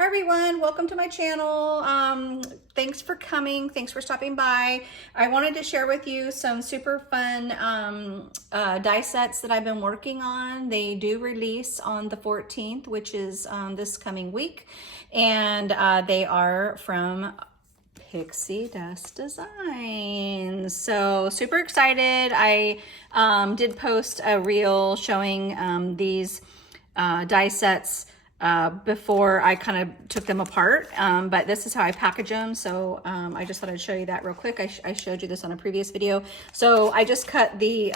Hi everyone, welcome to my channel. Thanks for coming, thanks for stopping by. I wanted to share with you some super fun die sets that I've been working on. They do release on the 14th, which is this coming week, and they are from Pixi Dust Designs. So super excited. I did post a reel showing these die sets before I kind of took them apart, but this is how I package them. So I just thought I'd show you that real quick. I showed you this on a previous video. So I just cut the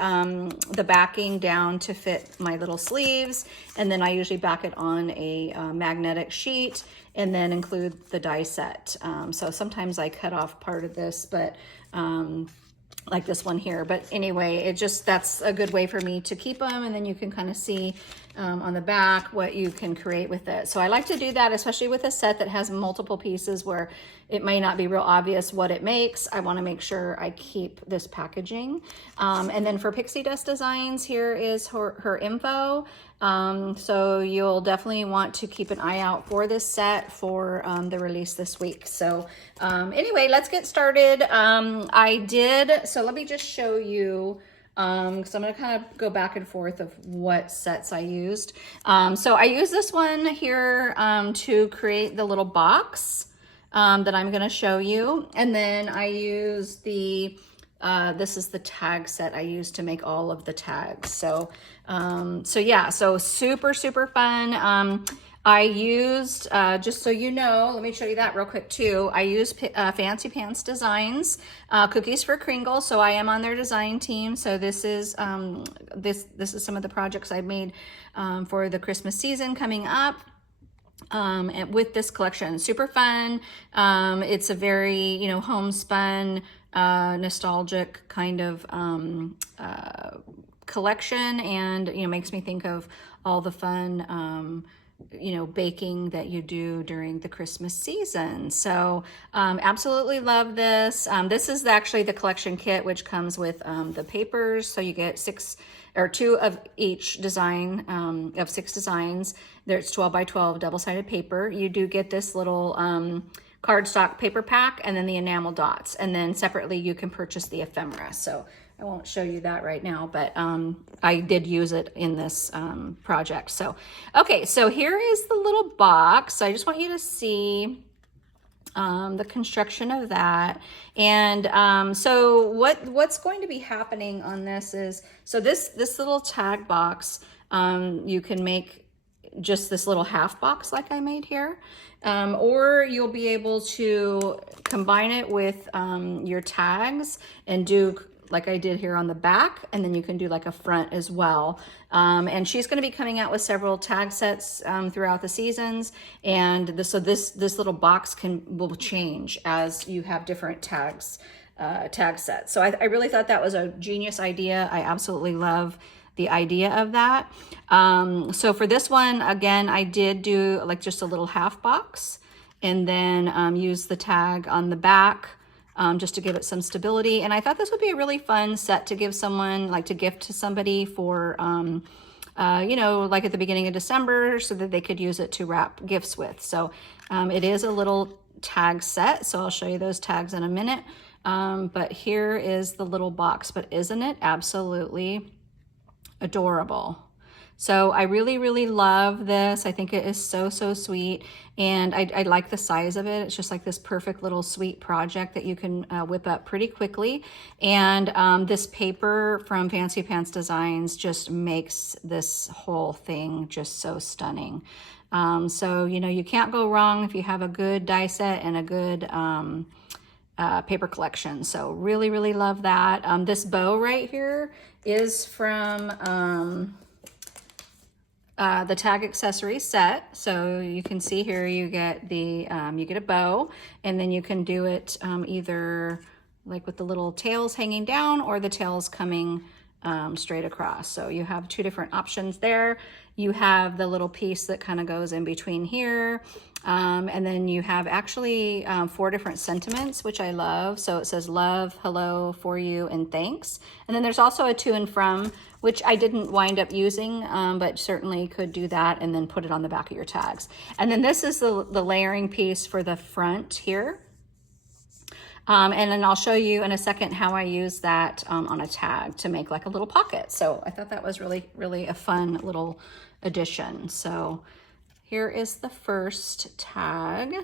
backing down to fit my little sleeves, and then I usually back it on a magnetic sheet and then include the die set. So sometimes I cut off part of this, but like this one here. But anyway, that's a good way for me to keep them, and then you can kind of see on the back what you can create with it. So I like to do that, especially with a set that has multiple pieces where it may not be real obvious what it makes. I want to make sure I keep this packaging. And then for Pixi Dust Designs, here is her info. So you'll definitely want to keep an eye out for this set for the release this week. So anyway, let's get started. So let me just show you, because I'm going to kind of go back and forth of what sets I used. So I used this one here to create the little box that I'm going to show you. And then I used this is the tag set I used to make all of the tags. So yeah, so super fun. I used, just so you know, let me show you that real quick too. I used Fancy Pants Designs, Cookies for Kringle. So I am on their design team. So this is this is some of the projects I made for the Christmas season coming up. And with this collection, super fun. It's a very, homespun, nostalgic kind of collection, and makes me think of all the fun baking that you do during the Christmas season. So absolutely love this. This is actually the collection kit, which comes with the papers. So you get 2 of each design of 6 designs. There's 12 by 12 double-sided paper. You do get this little cardstock paper pack, and then the enamel dots, and then separately you can purchase the ephemera. So I won't show you that right now, but I did use it in this project. So okay, so here is the little box. So I just want you to see the construction of that. And so what's going to be happening on this is, so this little tag box, you can make just this little half box like I made here, or you'll be able to combine it with your tags and do like I did here on the back, and then you can do like a front as well. And she's going to be coming out with several tag sets throughout the seasons, and this little box will change as you have different tag sets. So I really thought that was a genius idea. I absolutely love the idea of that. So for this one, again, I did do like just a little half box, and then use the tag on the back just to give it some stability. And I thought this would be a really fun set to give someone, like to gift to somebody for, like at the beginning of December, so that they could use it to wrap gifts with. So it is a little tag set, so I'll show you those tags in a minute. But here is the little box, but isn't it absolutely adorable? So I really love this. I think it is so sweet, and I like the size of it. It's just like this perfect little sweet project that you can whip up pretty quickly. And this paper from Fancy Pants Designs just makes this whole thing just so stunning. So you can't go wrong if you have a good die set and a good paper collection. So really love that. This bow right here is from the tag accessory set. So you can see here you get you get a bow, and then you can do it either like with the little tails hanging down or the tails coming straight across. So you have 2 different options there. you have the little piece that kind of goes in between here. And then you have actually 4 different sentiments, which I love. So it says love, hello, for you, and thanks. And then there's also a to and from, which I didn't wind up using, but certainly could do that and then put it on the back of your tags. And then this is the layering piece for the front here. And then I'll show you in a second how I use that on a tag to make like a little pocket. So I thought that was really, really a fun little addition. So here is the first tag.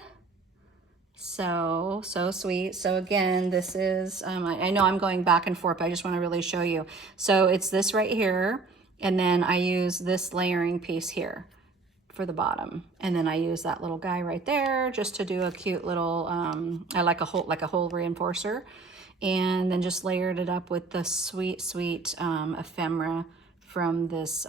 So sweet. So again, this is, I know I'm going back and forth, but I just want to really show you. So it's this right here. And then I use this layering piece here for the bottom. And then I use that little guy right there just to do a cute little, I like a hole reinforcer. And then just layered it up with the sweet, sweet ephemera from this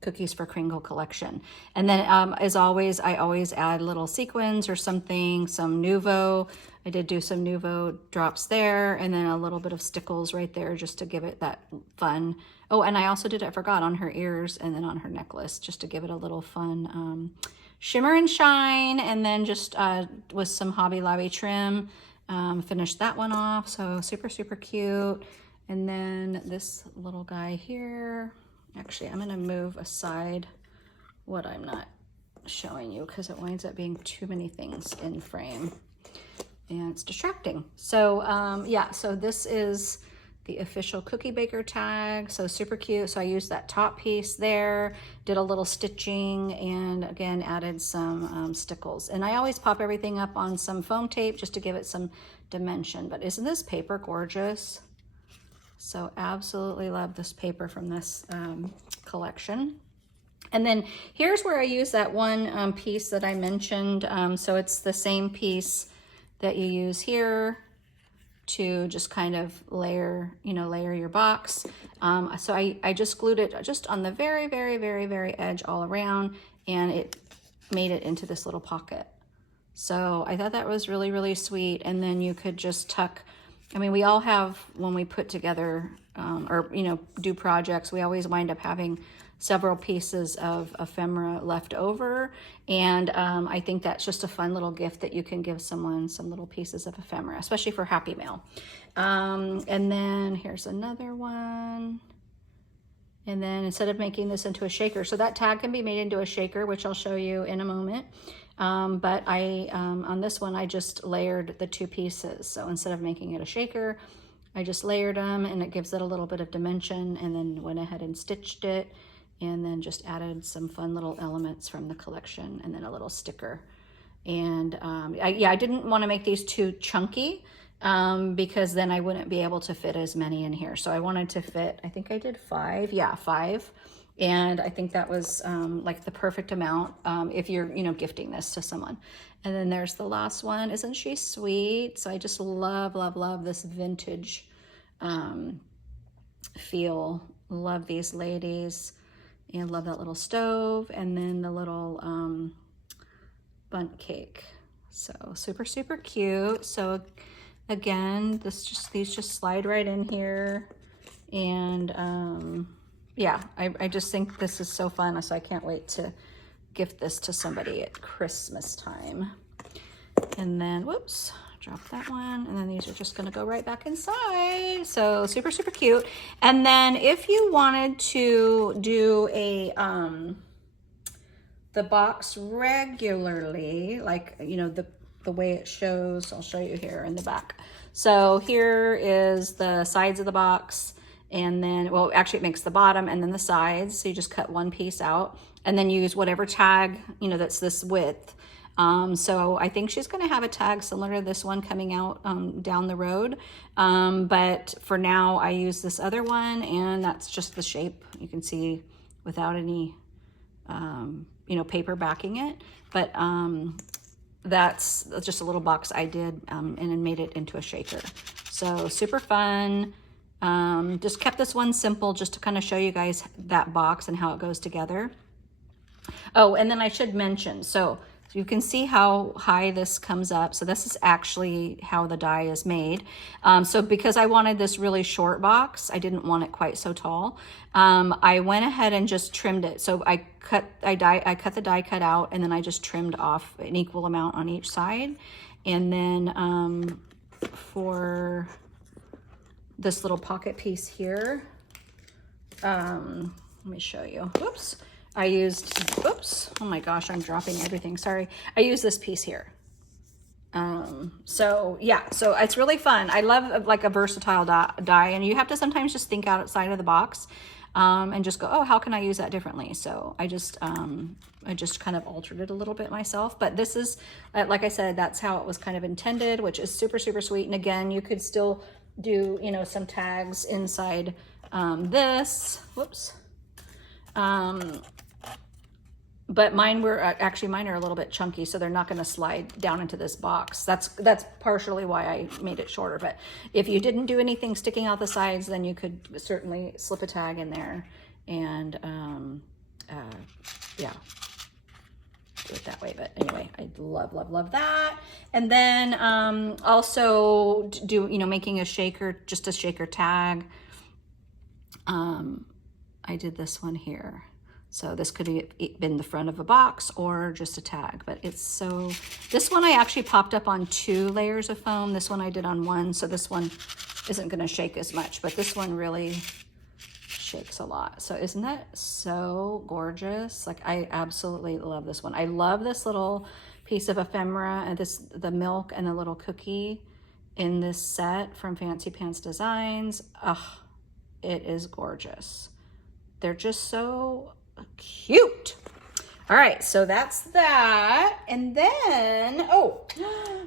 Cookies for Kringle collection. And then as always, I always add little sequins or something, some Nuvo. I did do some Nuvo drops there, and then a little bit of stickles right there just to give it that fun. Oh, and I also did, I forgot, on her ears and then on her necklace, just to give it a little fun shimmer and shine. And then just with some Hobby Lobby trim, finished that one off. So super, super cute. And then this little guy here. Actually, I'm going to move aside what I'm not showing you because it winds up being too many things in frame and it's distracting. So yeah, so this is the official cookie baker tag. So super cute. So I used that top piece there, did a little stitching, and again added some stickles. And I always pop everything up on some foam tape just to give it some dimension. But isn't this paper gorgeous? So absolutely love this paper from this collection. And then here's where I use that one piece that I mentioned. So it's the same piece that you use here to just kind of layer, layer your box. So I just glued it just on the very, very, very, very edge all around, and it made it into this little pocket. So I thought that was really, really sweet. And then you could just tuck, I mean, we all have, when we put together or, do projects, we always wind up having several pieces of ephemera left over. And I think that's just a fun little gift that you can give someone, some little pieces of ephemera, especially for Happy Mail. And then here's another one. And then instead of making this into a shaker, so that tag can be made into a shaker, which I'll show you in a moment. But on this one, I just layered the 2 pieces. So instead of making it a shaker, I just layered them, and it gives it a little bit of dimension, and then went ahead and stitched it, and then just added some fun little elements from the collection, and then a little sticker. And I didn't want to make these too chunky because then I wouldn't be able to fit as many in here. So I wanted to fit, I think I did 5. Yeah, 5. And I think that was like the perfect amount if you're, gifting this to someone. And then there's the last one. Isn't she sweet? So I just love, love, love this vintage feel. Love these ladies, and love that little stove, and then the little bundt cake. So super, super cute. So again, these just slide right in here. And yeah, I just think this is so fun. So I can't wait to gift this to somebody at Christmas time. And then, whoops, drop that one. And then these are just gonna go right back inside. So super, super cute. And then if you wanted to do the box regularly, like, the way it shows, I'll show you here in the back. So here is the sides of the box. And then, well, actually it makes the bottom and then the sides. So you just cut one piece out and then use whatever tag, that's this width. So I think she's gonna have a tag similar to this one coming out down the road. But for now I use this other one, and that's just the shape you can see without any, paper backing it. But that's just a little box I did and then made it into a shaker. So super fun. Just kept this one simple just to kind of show you guys that box and how it goes together. Oh, and then I should mention, so So you can see how high this comes up. So this is actually how the die is made. So because I wanted this really short box, I didn't want it quite so tall. I went ahead and just trimmed it. So I cut the die cut out, and then I just trimmed off an equal amount on each side. And then for this little pocket piece here, let me show you. Whoops. I used, oops, oh my gosh, I'm dropping everything. Sorry. I used this piece here. So yeah, so it's really fun. I love like a versatile die, and you have to sometimes just think outside of the box, and just go, oh, how can I use that differently? So I just kind of altered it a little bit myself, but this is, like I said, that's how it was kind of intended, which is super, super sweet. And again, you could still do, you know, some tags inside, this, whoops. But mine were actually, mine are a little bit chunky, so they're not going to slide down into this box. That's partially why I made it shorter. But if you didn't do anything sticking out the sides, then you could certainly slip a tag in there and yeah, do it that way. But anyway, I love, love, love that. And then also do, you know, making a shaker, just a shaker tag. I did this one here. So this could have been the front of a box or just a tag, but it's so, this one I actually popped up on 2 layers of foam. This one I did on 1, so this one isn't gonna shake as much, but this one really shakes a lot. So isn't that so gorgeous? Like, I absolutely love this one. I love this little piece of ephemera and the milk and the little cookie in this set from Fancy Pants Designs. Ugh, it is gorgeous. They're just so cute. All right, so that's that. And then, oh,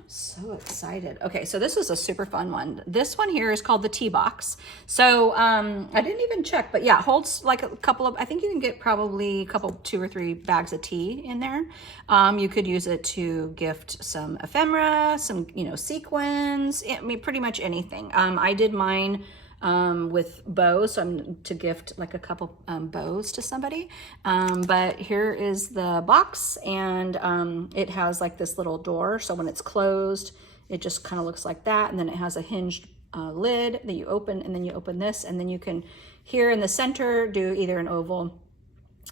so excited. Okay, so this is a super fun one. This one here is called the tea box. So I didn't even check, but yeah, holds like a couple of, I think you can get probably a couple, 2 or 3 bags of tea in there. You could use it to gift some ephemera, some, you know, sequins, I mean, pretty much anything. I did mine with bows, so I'm to gift like a couple bows to somebody. But here is the box, and it has like this little door, so when it's closed it just kind of looks like that, and then it has a hinged lid that you open, and then you open this, and then you can here in the center do either an oval,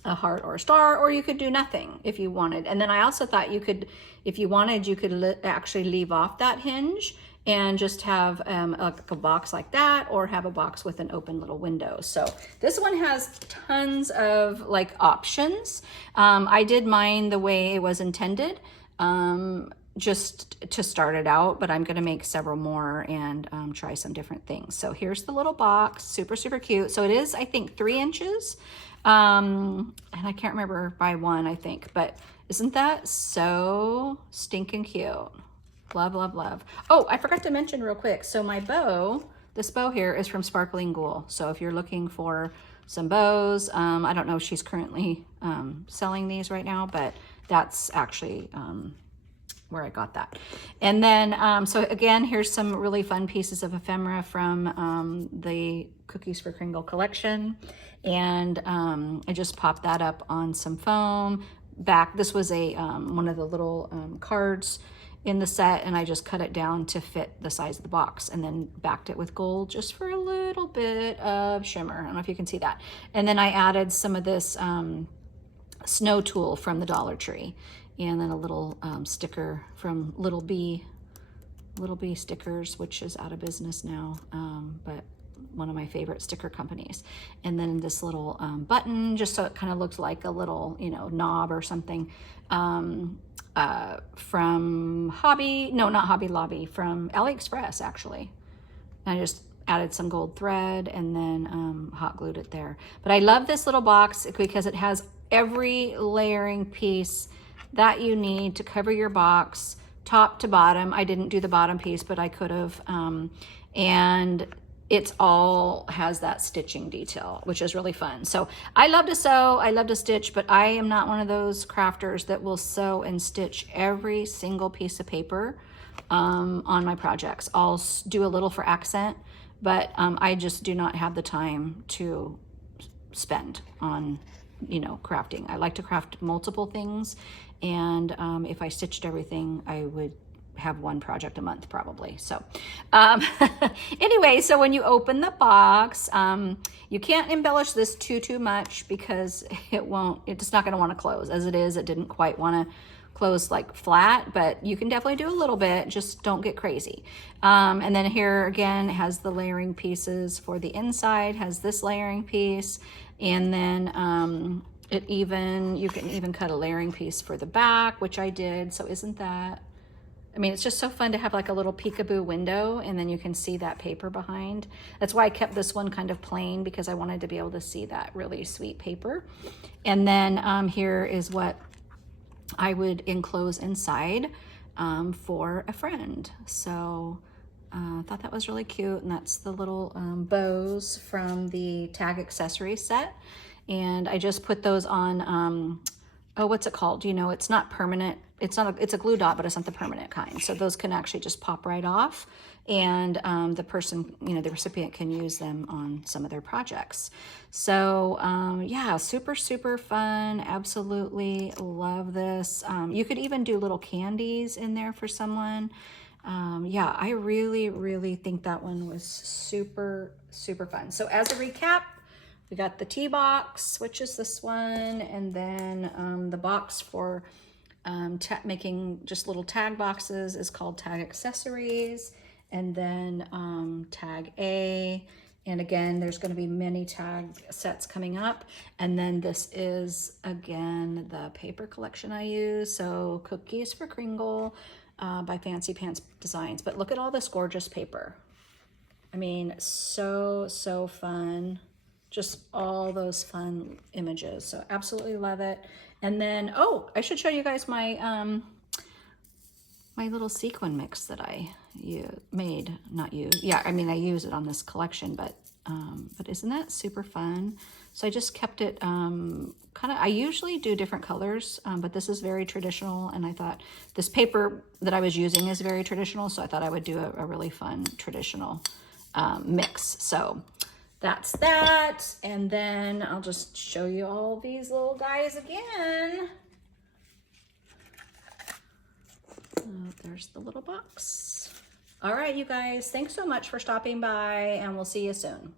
a heart, or a star, or you could do nothing if you wanted. And then I also thought you could, if you wanted, you could actually leave off that hinge and just have a box like that, or have a box with an open little window. So this one has tons of like options. I did mine the way it was intended, just to start it out, but I'm gonna make several more and try some different things. So here's the little box, super, super cute. So it is, I think, 3 inches. And I can't remember by 1, I think, but isn't that so stinking cute? Love, love, love. Oh, I forgot to mention real quick. So my bow, this bow here is from Sparkling Ghoul. So if you're looking for some bows, I don't know if she's currently selling these right now, but that's actually where I got that. And then, so again, here's some really fun pieces of ephemera from the Cookies for Kringle collection. And I just popped that up on some foam. This was a one of the little cards in the set, and I just cut it down to fit the size of the box, and then backed it with gold just for a little bit of shimmer. I don't know if you can see that. And then I added some of this snow tulle from the Dollar Tree, and then a little sticker from Little Bee Stickers, which is out of business now, but one of my favorite sticker companies. And then this little button, just so it kind of looks like a little, you know, knob or something, from not Hobby Lobby, from AliExpress actually. And I just added some gold thread and then hot glued it there. But I love this little box because it has every layering piece that you need to cover your box top to bottom. I didn't do the bottom piece, but I could have. And it's all has that stitching detail, which is really fun. So I love to sew, I love to stitch, but I am not one of those crafters that will sew and stitch every single piece of paper on my projects. I'll do a little for accent, but I just do not have the time to spend on, you know, crafting. I like to craft multiple things, And if I stitched everything, I would have one project a month probably. So anyway, so when you open the box, you can't embellish this too much because it's not going to want to close. As it is, it didn't quite want to close like flat, but you can definitely do a little bit, just don't get crazy. And then here again, it has the layering pieces for the inside, has this layering piece, and then you can even cut a layering piece for the back, which I did. So isn't that, I mean, it's just so fun to have like a little peekaboo window and then you can see that paper behind. That's why I kept this one kind of plain, because I wanted to be able to see that really sweet paper. And then here is what I would enclose inside for a friend. So I thought that was really cute. And that's the little bows from the tag accessory set. And I just put those on, oh, what's it called? You know, it's not permanent. It's a glue dot, but it's not the permanent kind. So those can actually just pop right off. And the person, you know, the recipient can use them on some of their projects. So yeah, super fun. Absolutely love this. You could even do little candies in there for someone. Yeah, I really think that one was super fun. So as a recap, we got the tea box, which is this one, and then the box for making just little tag boxes is called Tag Accessories, and then Tag A, and again, there's going to be many tag sets coming up, and then this is, again, the paper collection I use, so Cookies for Kringle by Fancy Pants Designs, but look at all this gorgeous paper. I mean, so fun. Just all those fun images. So absolutely love it. And then, oh, I should show you guys my my little sequin mix that I made. Not use. Yeah, I mean, I use it on this collection, but isn't that super fun? So I just kept it kind of, I usually do different colors, but this is very traditional. And I thought this paper that I was using is very traditional. So I thought I would do a really fun traditional mix. So that's that. And then I'll just show you all these little guys again. Oh, there's the little box. All right, you guys, thanks so much for stopping by, and we'll see you soon.